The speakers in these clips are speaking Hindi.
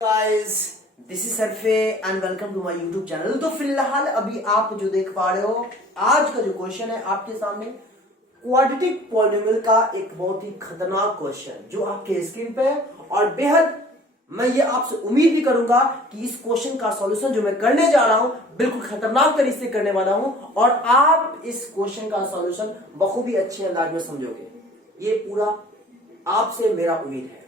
गाइस, दिस इज सरफे and welcome to my YouTube channel. तो फिलहाल अभी आप जो देख पा रहे हो, आज का जो क्वेश्चन है आपके सामने क्वाड्रेटिक पॉलिनोमियल का एक बहुत ही खतरनाक क्वेश्चन जो आपके स्क्रीन पे है। और बेहद मैं ये आपसे उम्मीद भी करूंगा कि इस क्वेश्चन का सॉल्यूशन जो मैं करने जा रहा हूं बिल्कुल खतरनाक तरीके से करने वाला हूं और आप इस क्वेश्चन का सॉल्यूशन बखूबी अच्छे अंदाज में समझोगे। ये पूरा आपसे मेरा उम्मीद है।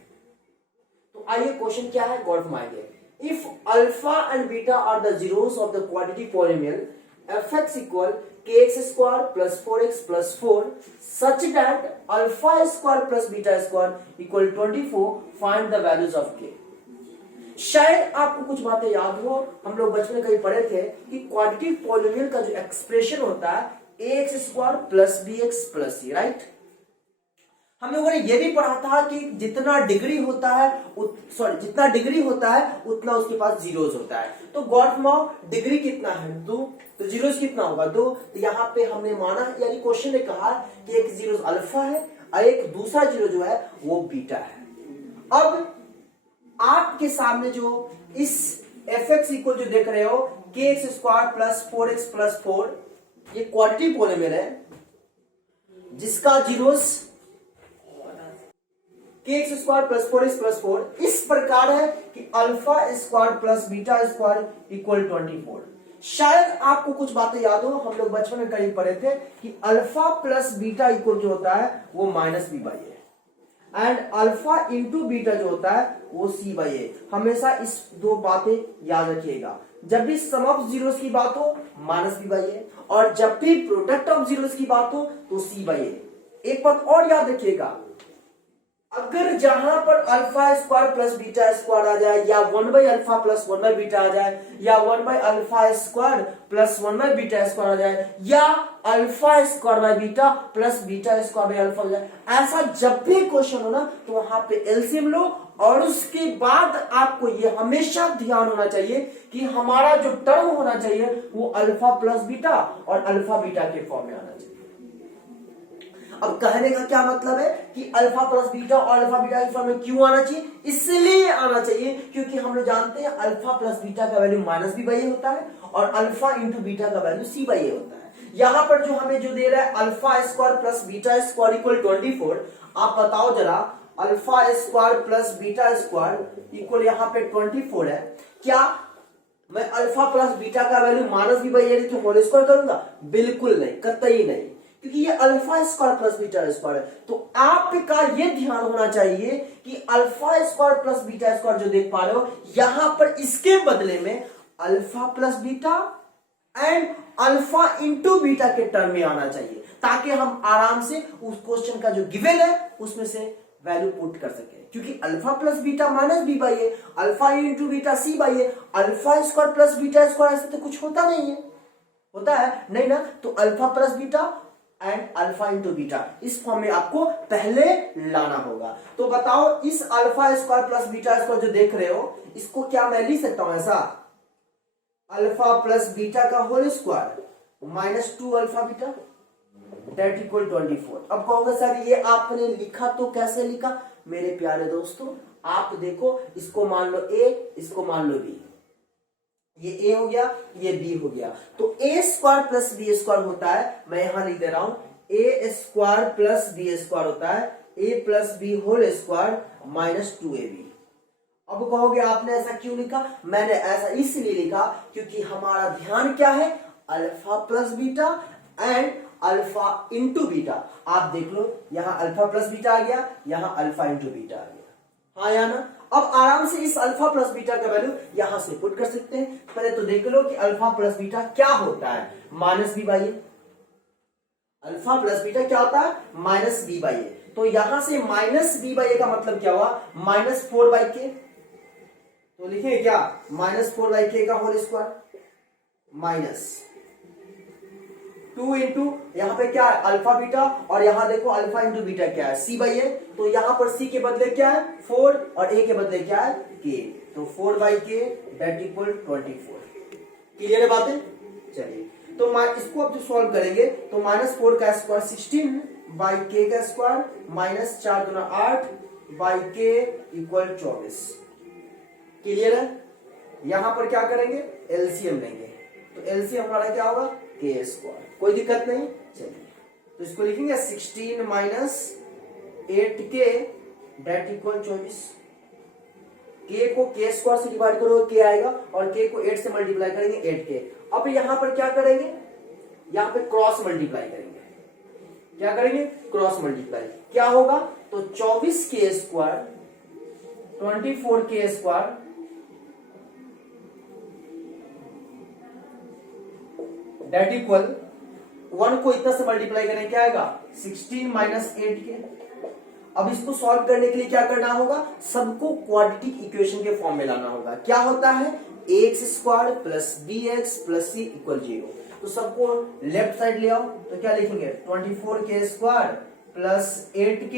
तो आइए क्वेश्चन क्या है, गौर फरमाइए। If alpha and beta are the zeros of the quadratic polynomial fx equal kx square plus 4x plus 4 such that alpha square plus beta square equal 24, find the values of k। शायद आपको कुछ बातें याद हो, हम लोग बचपन में कहीं पढ़े थे कि क्वाड्रेटिक पॉलिनोमियल का जो एक्सप्रेशन होता है ax square plus bx plus c, right. हम लोगों ने यह भी पढ़ा था कि जितना डिग्री होता है उतना उसके पास जीरोस होता है। तो गॉड फॉर्म डिग्री कितना है 2, तो जीरोस कितना होगा 2। तो यहाँ पे हमने माना, यानी क्वेश्चन ने कहा कि एक जीरो अल्फा है और एक दूसरा जीरो जो है वो बीटा है। अब आपके सामने जो इस fx इक्वल जो देख रहे हो kx square plus 4x plus 4, ये क्वाड्रेटिक पॉलिनोमियल है जिसका zeros kx square plus 4x plus 4 इस प्रकार है कि alpha square plus beta square equal 24। शायद आपको कुछ बातें याद हो, हम लोग बचपन में कहीं पढ़े थे कि अल्फा प्लस बीटा इक्वल जो होता है वो minus B by A and alpha into beta जो होता है वो सी बाई ए। हमेशा इस दो बातें याद रखिएगा। जब भी सम ऑफ जीरोस की बात हो माइनस बी बाई ए और जब भी प्रोडक्ट ऑफ जीरोस की बात हो तो सी बाई ए। एक बात और याद रखिएगा, अगर जहां पर alpha square plus beta square आ जाए या 1 by alpha plus 1 by beta आ जाए या 1 by alpha square plus 1 by beta square आ जाए या alpha square by beta plus beta square by alpha आ जाए, ऐसा जब भी क्वेश्चन हो ना तो वहां पे एलसीएम लो और उसके बाद आपको ये हमेशा ध्यान होना चाहिए कि हमारा जो टर्म होना चाहिए वो अल्फा प्लस बीटा और अल्फा बीटा के फॉर्म में आना चाहिए। अब कहने का क्या मतलब है कि अल्फा प्लस बीटा और अल्फा बीटा के फॉर्म में क्यों आना चाहिए, इसलिए आना चाहिए क्योंकि हम लोग जानते हैं अल्फा प्लस बीटा का वैल्यू माइनस बी बाई ए होता है और अल्फा इंटू बीटा का वैल्यू सी बाई ए होता है। यहां पर जो हमें जो दे रहा है alpha square plus beta square equal 24, आप बताओ जरा alpha square plus beta square equal यहाँ पे 24 है। क्या मैं अल्फा प्लस बीटा का वैल्यू माइनस बी बाई ए तो होल स्क्वायर करूंगा? बिल्कुल नहीं, कतई नहीं, क्योंकि ये alpha square plus beta square है। तो आपका ये ध्यान होना चाहिए कि alpha square plus beta square जो देख पा रहे हो यहां पर इसके बदले में alpha plus beta and alpha into beta के टर्म में आना चाहिए ताकि हम आराम से उस क्वेश्चन का जो गिवन है उसमें से वैल्यू पुट कर सके। क्योंकि alpha plus beta minus B by A, alpha into beta C by A, alpha square plus beta square ऐसे तो कुछ होता नहीं है, होता है नहीं ना। तो alpha plus beta and alpha into beta इस फॉर्म में आपको पहले लाना होगा। तो बताओ इस alpha square plus beta square जो देख रहे हो इसको क्या मैं लिख सकता हूं ऐसा, अल्फा प्लस बीटा का whole square minus 2 alpha beta that equal 24। अब कहोगे सर ये आपने लिखा तो कैसे लिखा? मेरे प्यारे दोस्तों आप देखो, इसको मान लो ए, इसको मान लो बी, ये ए हो गया ये बी हो गया। तो A square plus B square होता है, मैं यहां लिख दे रहा हूं A square plus B square होता है A plus B whole square minus 2ab। अब कहोगे आपने ऐसा क्यों लिखा? मैंने ऐसा इसलिए लिखा क्योंकि हमारा ध्यान क्या है, alpha plus beta and alpha into beta. आप देख लो यहां अल्फा प्लस बीटा आ गया, यहां अल्फा इंटू बीटा आ गया, हाँ या ना। अब आराम से इस अल्फा प्लस बीटा का वैल्यू यहां से पुट कर सकते हैं। पहले तो देख लो कि अल्फा प्लस बीटा क्या होता है, minus B by A. Alpha plus beta क्या होता है, माइनस बी बाई ए। तो यहां से माइनस बी बाई ए का मतलब क्या हुआ, माइनस 4 बाई के। तो लिखेंगे क्या, माइनस 4 बाई के का होल स्क्वायर माइनस 2 इंटू यहां पे क्या है अल्फा बीटा और यहां देखो अल्फा इंटू बीटा क्या है सी बाई ए। तो यहां पर सी के बदले क्या है 4 और ए के बदले क्या है के। तो 4 बाई के दैट इक्वल 24। क्लियर है बातें? चलिए तो इसको अब जो सॉल्व करेंगे तो माइनस 4 का स्क्वायर 16 बाई के का स्क्वायर माइनस 4 गुना 8 बाई के इक्वल 24। क्लियर है? यहां पर क्या करेंगे, एलसीएम लेंगे, तो एलसीएम हमारा क्या होगा, के स्क्वायर, कोई दिक्कत नहीं। चलिए तो इसको लिखेंगे 16 माइनस 8k डेट इक्वल 24। के को के स्क्वायर से डिवाइड करोगे के आएगा, और के को 8 से मल्टीप्लाई करेंगे 8k। अब यहां पर क्या करेंगे, यहां पे क्रॉस मल्टीप्लाई करेंगे। क्या करेंगे, क्रॉस मल्टीप्लाई। क्या होगा, तो 24k square 24k square that equal 1 को इतना से मल्टीप्लाई करें, क्या आएगा 16 माइनस 8k। अब इसको सॉल्व करने के लिए क्या करना होगा, सबको क्वाड्रेटिक इक्वेशन के फॉर्म में लाना होगा। क्या होता है, ax square plus bx plus c equal 0। तो सबको लेफ्ट साइड ले आओ, तो क्या लिखेंगे 24k square plus 8k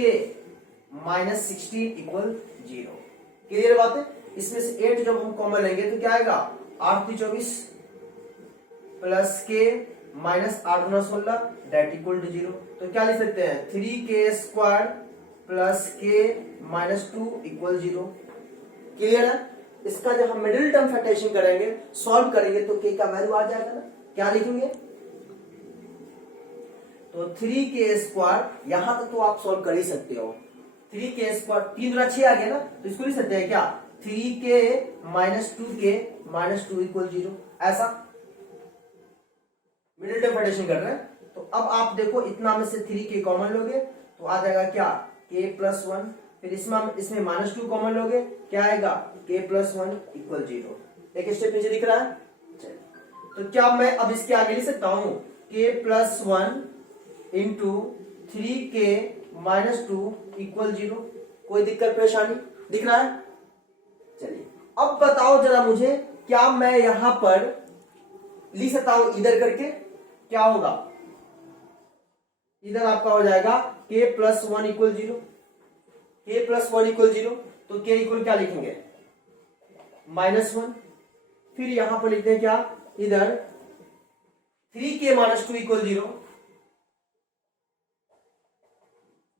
minus 16 equal 0। Clear बात है? इसमें से 8 जब हम कॉमन लेंगे तो क्या आएगा 8 3 24 plus k minus 8 9 16 that equal to 0। तो क्या लिख सकते हैं 3k square plus k minus 2 equal 0। Clear है? इसका जब हम मिडिल टर्म फैक्टराइजेशन करेंगे, सॉल्व करेंगे, तो k का वैल्यू आ जाएगा ना। क्या लिखेंगे, तो 3k स्क्वायर, यहां तक तो आप सॉल्व कर ही सकते हो। 3k स्क्वायर 3 और 6 आ गया ना, तो इसको लिख सकते हैं क्या 3k minus 2k minus 2 equal 0। ऐसा मिडिल टर्म फैक्टराइजेशन कर रहे हैं। तो अब आप देखो, इतना में से 3k कॉमन लोगे तो आ जाएगा क्या k प्लस 1, फिर इसमें माइनस 2 कॉमन लोगे, क्या आएगा k प्लस 1 इक्वल 0। एक स्टेप नीचे दिख रहा है। तो क्या मैं अब इसके आगे लिख सकता हूं k plus 1 into 3k minus 2 equal 0। कोई दिक्कत परेशानी दिख रहा है? चलिए अब बताओ जरा मुझे, क्या मैं यहां पर लिख सकता हूं इधर करके, क्या होगा, इधर आपका हो जाएगा k plus 1 equal 0। k plus 1 equal 0, तो k इक्वल क्या लिखेंगे माइनस 1। फिर यहां पर लिखते हैं क्या, इधर 3k माइनस 2 इक्वल 0,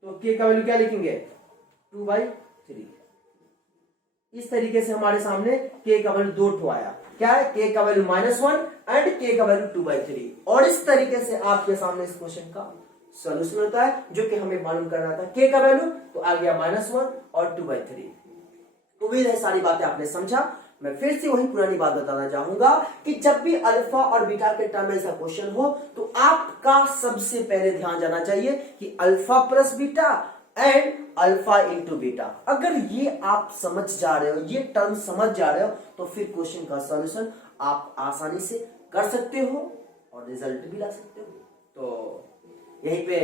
तो k का वैल्यू क्या लिखेंगे 2/3। इस तरीके से हमारे सामने k का वैल्यू 2 ठो आया। क्या है, k का वैल्यू -1 एंड k का वैल्यू 2/3। और इस तरीके से आपके सामने इस क्वेश्चन का सॉल्यूशन होता है, जो कि हमें मालूम करना था। k का वैल्यू तो आ गया -1 और 2/3। उम्मीद है सारी बातें आपने समझा। मैं फिर से वही पुरानी बात बताना चाहूंगा कि जब भी अल्फा और बीटा के टर्म में ऐसा क्वेश्चन हो, तो आपका सबसे पहले ध्यान जाना चाहिए कि alpha plus beta and alpha into beta. अगर ये आप समझ जा रहे हो, ये टर्म समझ जा रहे हो, तो फिर क्वेश्चन का सॉल्यूशन आप आसानी से कर सकते हो और रिजल्ट भी ला सकते हो। तो यहीं पे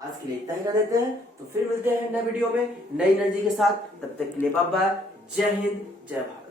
आज के लिए इतना ही कर देते हैं, तो फिर मिलते हैं नए वीडियो में नई एनर्जी के साथ। तब तक के लिए बाय बाय, जय हिंद, जय भारत।